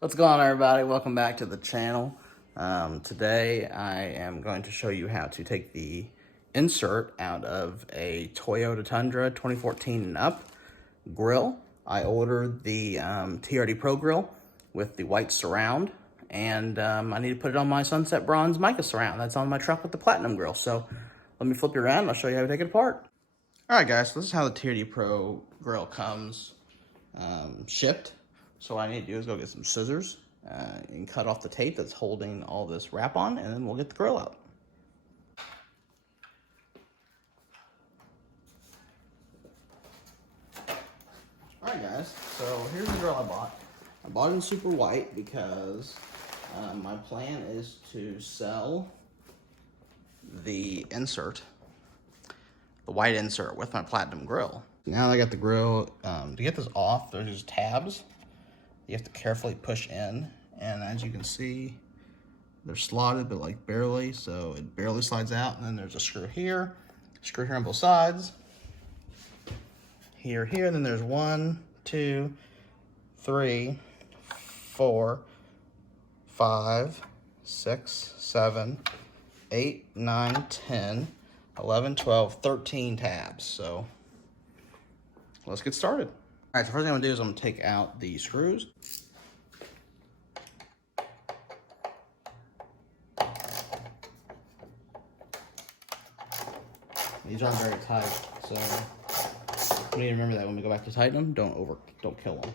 What's going on, everybody? Welcome back to the channel. Today I am going to show you how to take the insert out of a Toyota Tundra 2014 and up grill. I ordered the TRD Pro grill with the white surround, and I need to put it on my Sunset Bronze mica surround that's on my truck with the platinum grill. So let me flip you around and I'll show you how to take it apart. Alright guys, so this is how the TRD Pro grill comes shipped. So what I need to do is go get some scissors and cut off the tape that's holding all this wrap on, and then we'll get the grill out. Alright guys, so here's the grill I bought. I bought it in super white because my plan is to sell the insert, the white insert with my platinum grill. Now that I got the grill, to get this off, there's these tabs you have to carefully push in, and as you can see, they're slotted, but like barely, so it barely slides out. And then there's a screw here on both sides, here, and then there's 1, 2, 3, 4, 5, 6, 7, 8, 9, 10, 11, 12, 13 tabs. So let's get started. All right, so first thing I'm gonna do is I'm gonna take out the screws. These aren't very tight, so we need to remember that when we go back to tighten them, don't kill them.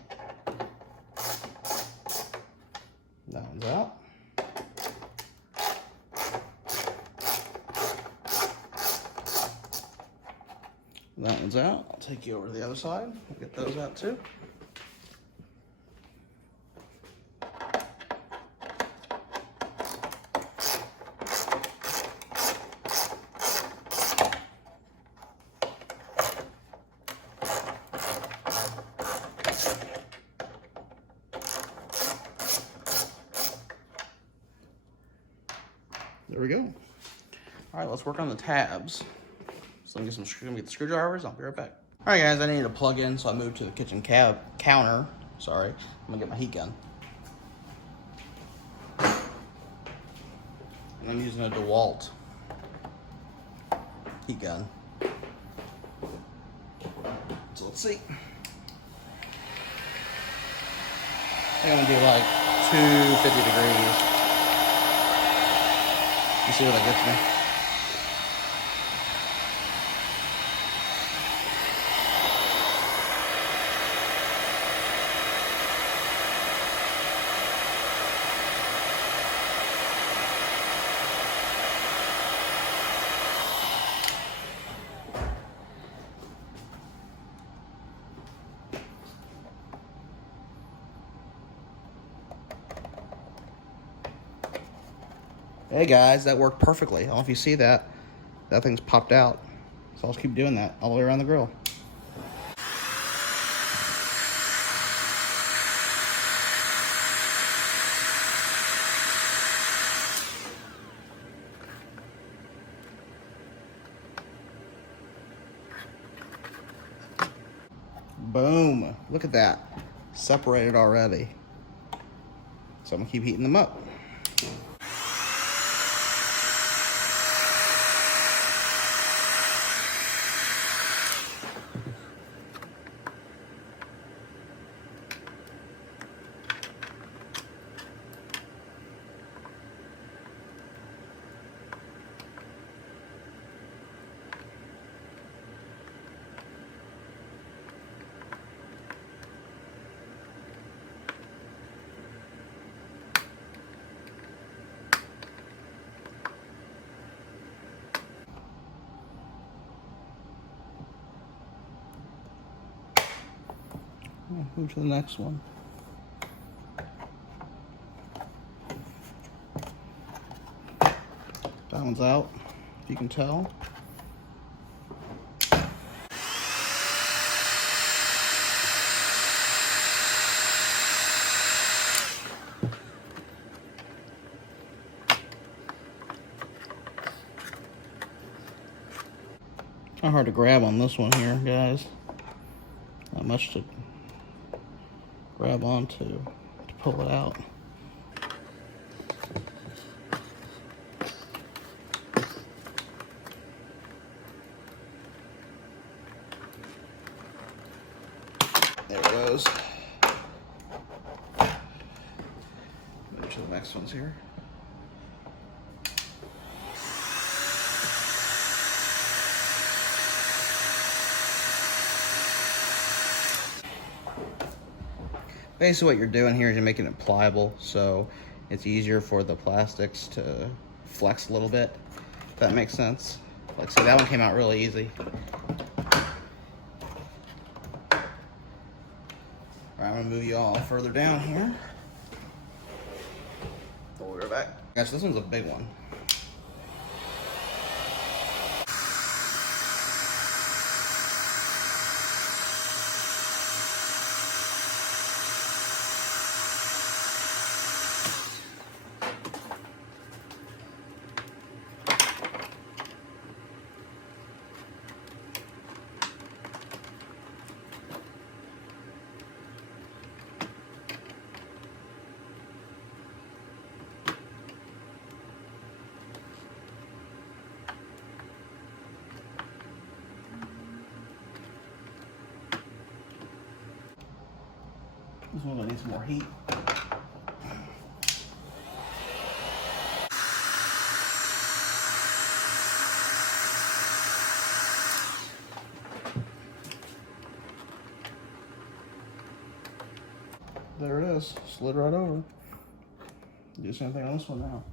That one's out. That one's out. I'll take you over to the other side. We'll get those out too. There we go. All right, let's work on the tabs. So I'm gonna get the screwdrivers. I'll be right back. All right, guys, I need a plug in, so I moved to the kitchen counter. Sorry, I'm gonna get my heat gun. And I'm using a DeWalt heat gun. So let's see. I'm gonna do like 250 degrees. You see what that gets me? Hey guys, that worked perfectly. I don't know if you see that. That thing's popped out. So I'll just keep doing that all the way around the grill. Boom. Look at that. Separated already. So I'm gonna keep heating them up. Move to the next one. That one's out, if you can tell. Kind of hard to grab on this one here, guys. Not much to grab onto to pull it out. There it goes. Move to the next ones here. Basically what you're doing here is you're making it pliable, so it's easier for the plastics to flex a little bit, if that makes sense. Like, see, that one came out really easy. Alright, I'm gonna move you all further down here. We'll be right back. Gosh, this one's a big one. This one's gonna need some more heat. There it is, slid right over. Do the same thing on this one now.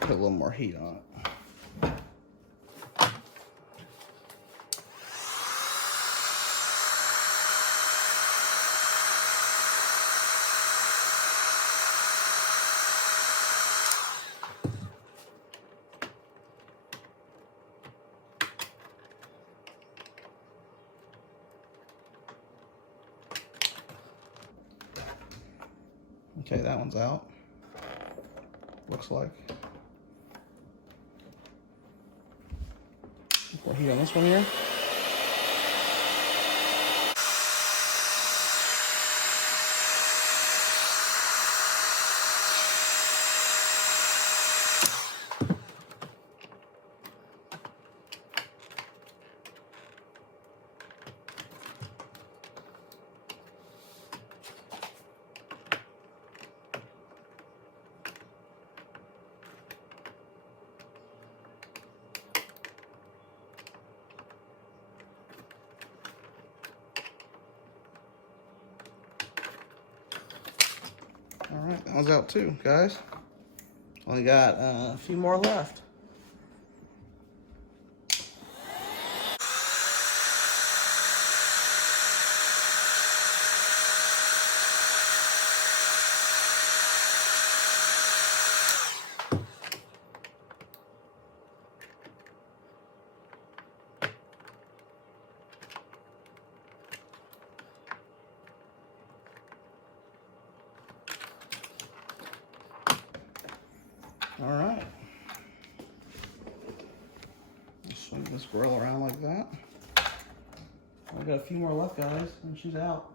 Put a little more heat on it. Okay, that one's out. Looks like. More heat on this one here. All right, that one's out too, guys. Only got a few more left. All right. Swing this grill around like that. I got a few more left, guys, and she's out.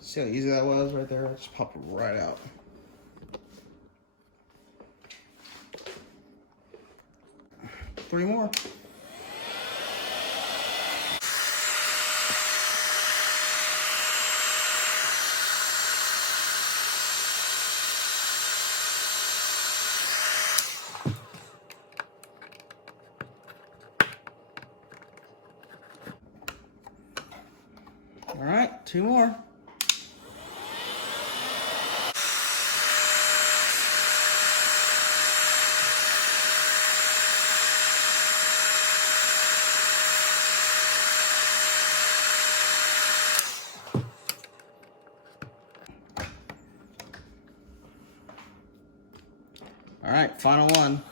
See how easy that was right there? It just popped right out. Three more. 2 more. All right, final one.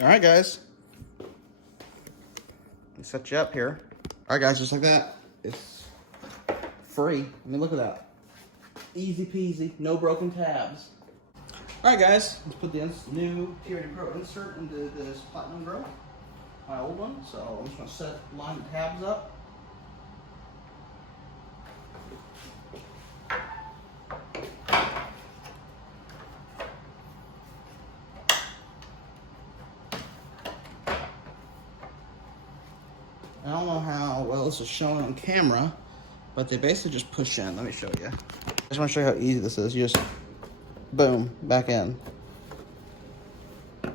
All right, guys. Let me set you up here. All right, guys, just like that. It's free. I mean, look at that. Easy peasy, no broken tabs. All right, guys, let's put the new Toyota Pro insert into this Platinum grill, my old one. So I'm just gonna line the tabs up. I don't know how well this is showing on camera, but they basically just push in. Let me show you. I just want to show you how easy this is. You just, boom, back in. I'll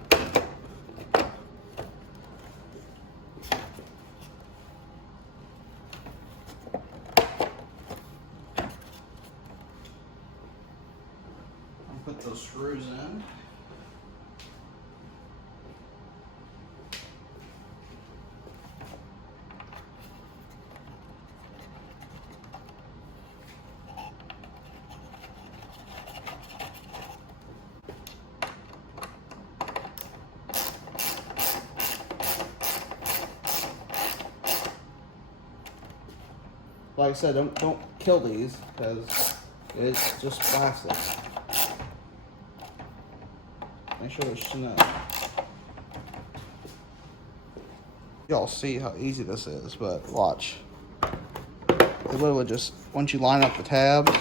put those screws in. Like I said, don't kill these because it's just plastic. Make sure there's snug. Y'all see how easy this is, but watch. They literally just, once you line up the tabs,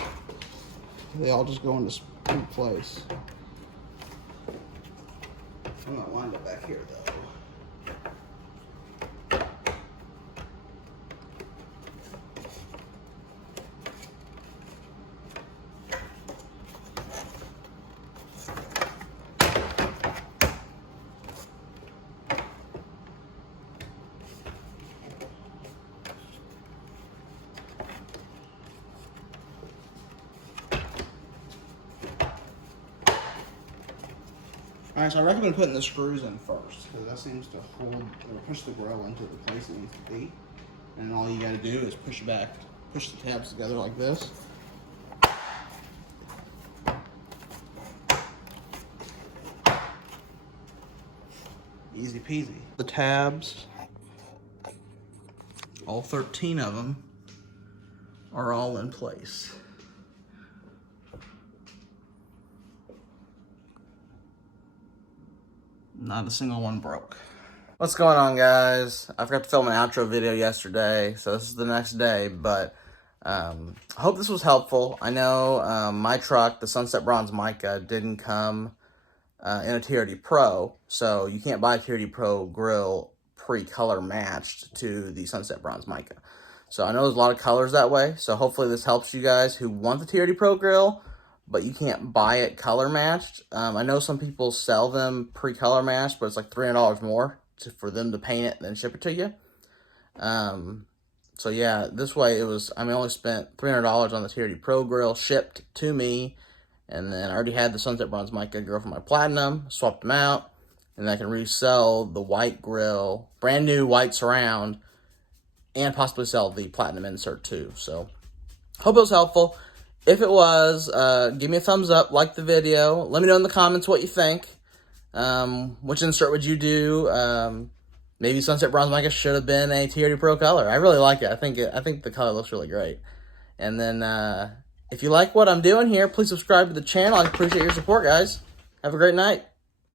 they all just go into place. I'm not lined up back here though. Alright, so I recommend putting the screws in first, because that seems to hold or push the grill into the place it needs to be. And all you gotta do is push the tabs together like this. Easy peasy. The tabs, all 13 of them, are all in place. Not a single one broke. What's going on, guys? I forgot to film an outro video yesterday, so this is the next day, but I hope this was helpful. I know my truck, the Sunset Bronze Mica, didn't come in a TRD Pro, so you can't buy a TRD Pro grill pre-color matched to the Sunset Bronze Mica. So I know there's a lot of colors that way, so hopefully this helps you guys who want the TRD Pro grill, but you can't buy it color matched. I know some people sell them pre-color matched, but it's like $300 more for them to paint it and then ship it to you. So yeah, this way it was, I only spent $300 on the TRD Pro grill shipped to me, and then I already had the Sunset Bronze Mica grill for my Platinum, swapped them out, and I can resell the white grill, brand new white surround, and possibly sell the Platinum insert too. So hope it was helpful. If it was, give me a thumbs up, like the video. Let me know in the comments what you think. Which insert would you do? Maybe Sunset Bronze Mica should have been a TRD Pro color. I really like it. I think the color looks really great. And then, if you like what I'm doing here, please subscribe to the channel. I appreciate your support, guys. Have a great night.